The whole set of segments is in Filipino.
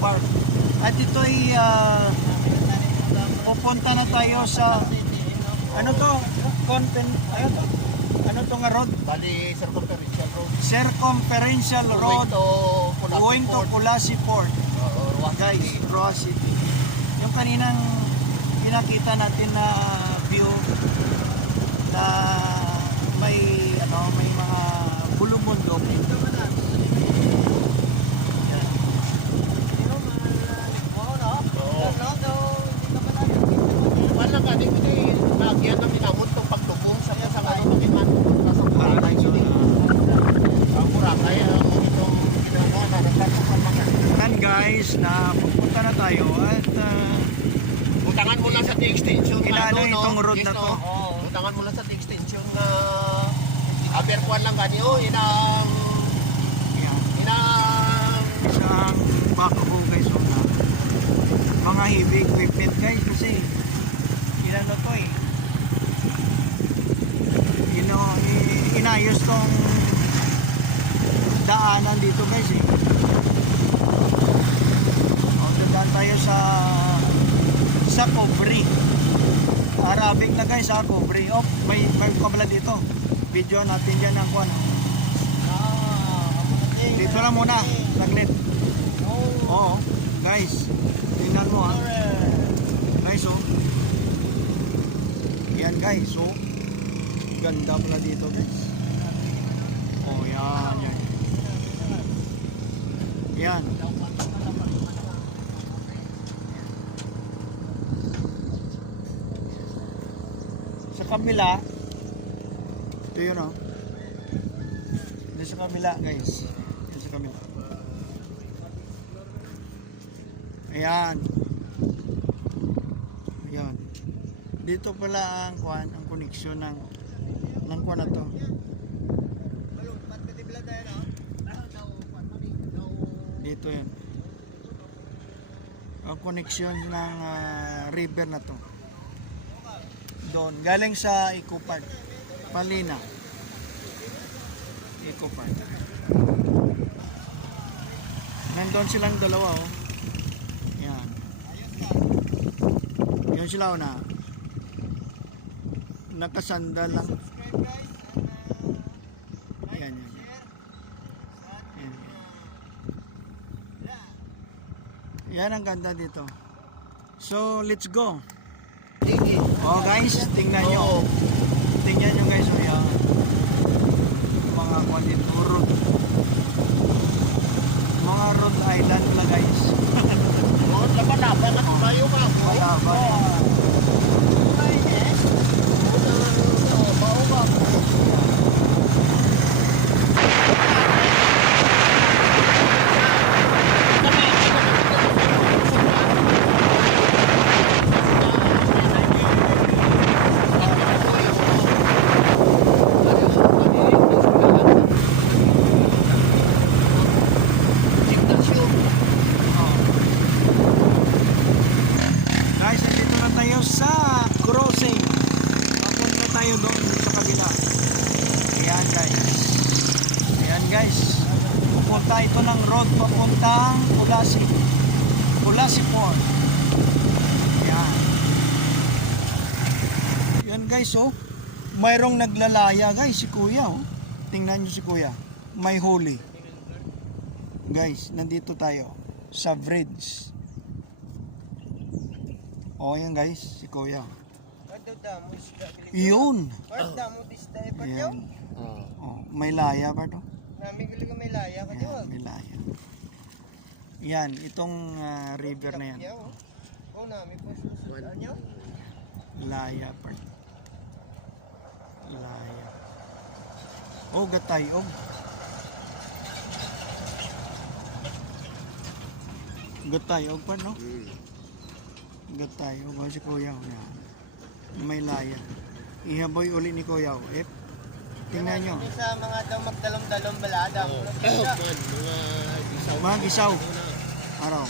Park. At ito'y pupunta na tayo sa ano to? Ano to nga road? Bali, circumferential road. Circumferential Road going to Kulasi Port. Guys, Roa City. Yung kaninang pinakita natin na view na may mga bulubundok. Wala ka, di mo lagyan ng inamot itong pagtubong sa Makiman. Sa Boracay. Ang Boracay, itong ginagawa na nagtatukan mga. And guys, na pupunta na tayo at Butangan mo lang sa extension. kilala itong road na to. Butangan mo lang sa extension na Aberkuan lang ganyo. Inang Isang bako guys, mga hibig pipit guys kasi inano to inayos tong daanan dito guys dadaan tayo sa Cobre Arabic na guys Cobre. May kabla dito, video natin dyan ang kuwan. Dito lang muna, saglit. Oo, guys. Tingnan mo guys, yan guys, ganda pala dito guys. Yan. Yan. Sa kabila, ito yun sa kabila guys. Sa kabila. Ayan. Dito pala ang connection ng kuwan na to. Dito yan. Ang connection ng river na to. Doon. Galing sa Eco Park. Palina. Eco Park. Nandun silang dalawa Yan. Yun sila nakasandal lang. Yan. Yan ang ganda dito. So, let's go. Guys, tingnan nyo. Tingnan nyo guys, yan. Mga kwalito road. Mga road island pala guys. Laban-laban at mayo ka. Laban. Guys, nandito na tayo sa crossing. Papunta tayo doon sa kabila. Ayan guys. Pupunta ito ng road papuntang Kulasi Port. Yan guys, mayroong naglalaya guys, si kuya Tingnan nyo si kuya. May huli. Guys, nandito tayo sa bridge. Yan guys, si kuya. Yun. Ayan. May laya pa to. May laya ka diwa. May laya. Yan, itong river na yan. Nami po susunod nyo. Laya pa. Laya. Gatay. Gatay pa no? Gatay si kuya. May laya. Ihaboy uli ni kuya. Tingnan nyo. Sa mga daw magdalom-dalom balada. Mga gisaw. Araw.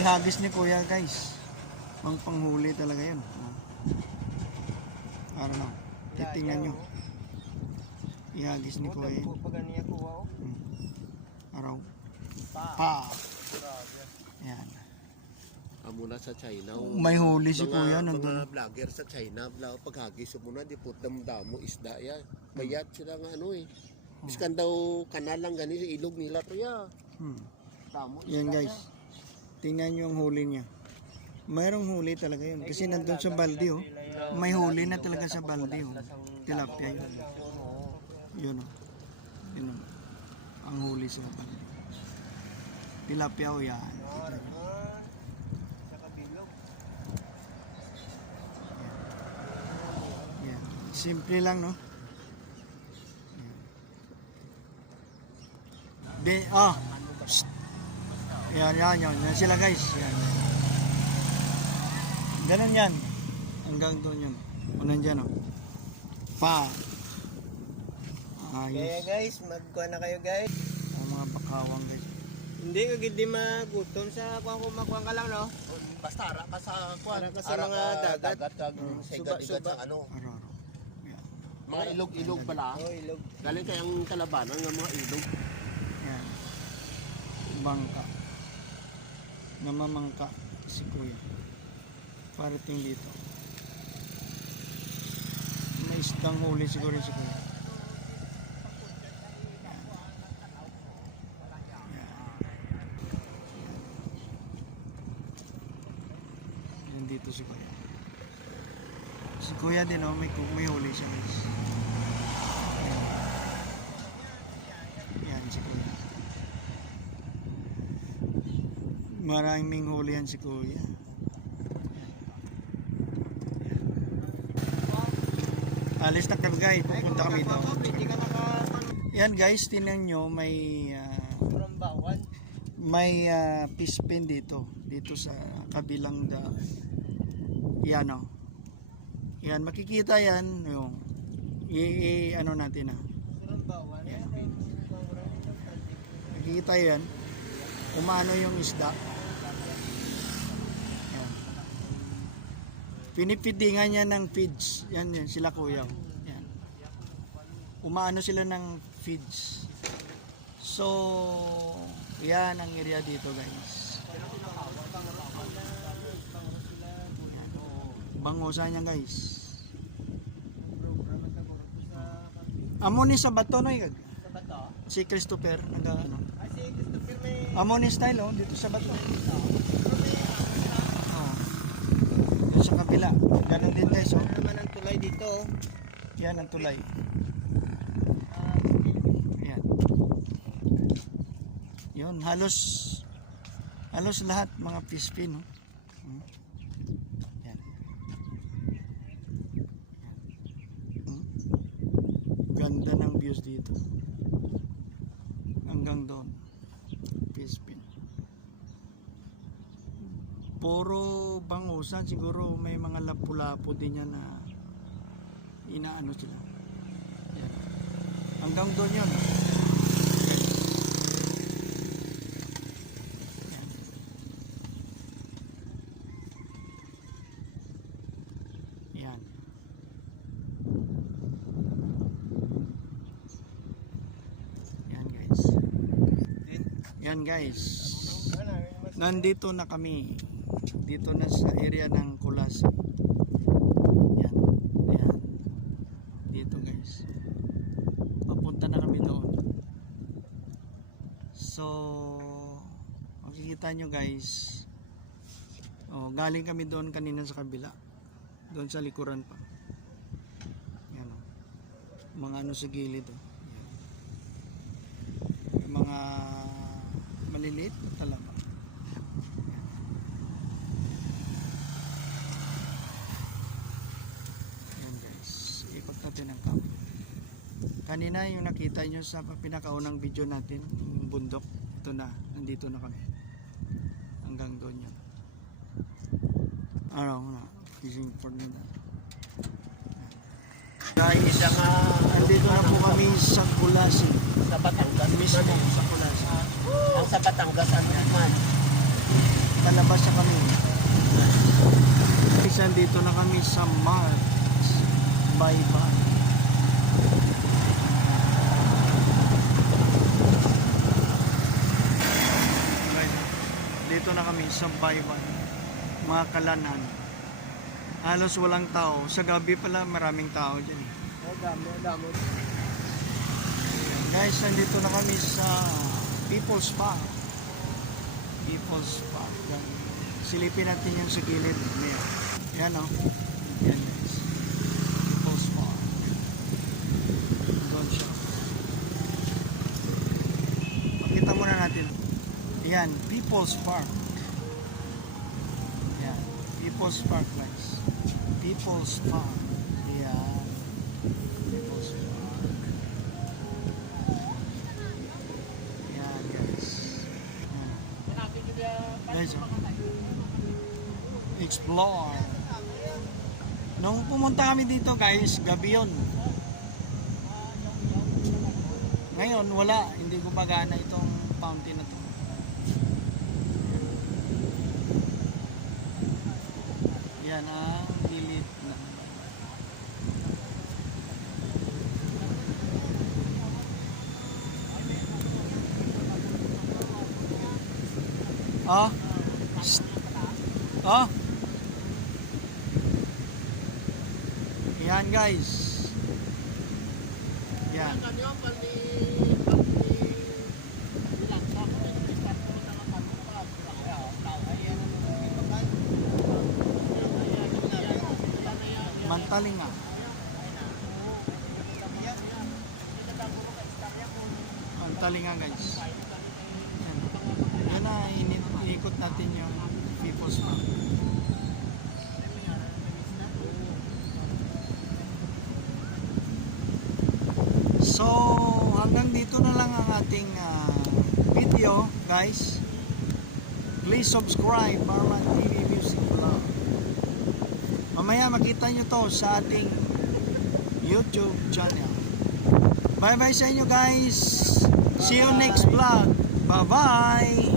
Ihagis ni kuya guys. Panghuli talaga yun. Araw. Titingnan nyo. Ihagis ni kuya. Araw. Pa. Yan. muna sa China. May huli si kuya nandun. Mga vlogger sa China, paghagis muna, di po damdamo isda yan. Mayat sila nga ano eh. Iskan daw kanal lang gani sa ilog nila to ya. Damo isda. Yan guys. Tingnan nyo ang huli niya. Mayroong huli talaga yun. Kasi nandun sa balde oh. May huli na talaga sa balde oh. Tilapia yun. Yun oh. Yun oh. Ang huli sa balde. Tilapia oh yan. Yan. Simple lang no. Shh. Yan. Yan sila guys. Yan. Ganun yan. Hanggang doon yun. O nandyan o. Pa. Kaya Ayos. guys, magkuha na kayo guys. Ang mga bakawang guys. Hindi ka gindi magutom sa kumakuha ka lang no? Basta ara ka sa kwan. Ara ka sa mga dagat. kag Suba. sa ano. Araro. Yan. Mga ilog-ilog pala. Oh, ilog. Galing kayang kalabanan ng mga ilog. Yan. Bangka. Namamangka si kuya. Parating dito. May isdang huli siguro si kuya. Yan dito si kuya. Si kuya din oh, may huli siya guys. Yan si kuya. Maraming huli yan si kuya. Alis na kami guys, pupunta kami doon. Hindi ka Yan guys, tinan nyo may nakarambawan. fish pen dito sa kabilang yan o. Yan, makikita yan yung ano natin Nakarambawan. Yan. Makikita yan umano yung isda. Yan. Pinipidingan niya ng feeds. Yan sila kuya. Yan. Umaano sila ng feeds. So, yan ang area dito guys. Yan. Bangosa niya guys. Amo ni sa bato no igag. Sa bato? Si Christopher ano. Ay, si Christopher may... Amo ni style oh dito sa bato. Oh. Dito sa kabila. Ganun din guys oh. Ano naman ang tulay dito? Yan ang tulay. Yan. Yun, halos lahat mga fish pin, no? Yan. Yan. Ganda ng views dito. Hanggang doon. Fish pin. Puro bangusan, siguro may mga lapu-lapu din yan na inaano sila. Yan. Hanggang doon yun. Yan. Yan. Yan guys. Yan guys. Nandito na kami. Dito na sa area ng Kulas. Yan. Yan. Dito guys. Papunta na kami doon. So, makikita nyo guys. Oh, galing kami doon kanina sa kabila. Doon sa likuran pa. Yan oh. Mga ano sa gilid oh. Yan. Mga maliliit na talaba. Yan guys. Ikot natin ang camera. Kanina yung nakita nyo sa pinakaunang video natin, yung bundok, ito na, nandito na kami. Hanggang doon yun. Araw na, fishing for nila. Guys, nandito na po kami sa Kulasin. Sa Batangas Mismo sa Kulasin. Ang sa Batangas ano naman. Palabas na kami. Guys, nandito na kami sa Mars. Bye-bye. Dito na kami sa Bayban. mga kalanan. Halos walang tao. Sa gabi pala maraming tao dyan. Damo. Guys, nandito na kami sa People's Park. People's Park. Yan. Silipin natin yung sa gilid. Yan o. Yan guys. People's Park. Doon siya. Pakita muna natin. Yan. People's Park. Yan. People's Park guys. People's Park. Yan. People's Park. Yan guys. Guys, explore. Nung pumunta kami dito guys, gabi yun. Ngayon wala, hindi gumagana itong fountain na to. Yan ang gilid na. Ah. Ah. Yan guys. Yan. Mantalinga. Mantalinga guys. Yan. Yan na inikot natin yung People's Park. So, hanggang dito na lang ang ating video, guys. Please subscribe, Marman TV Music Vlog. Mamaya makita nyo to sa ating YouTube channel. Bye-bye sa inyo, guys. See you next vlog. Bye-bye.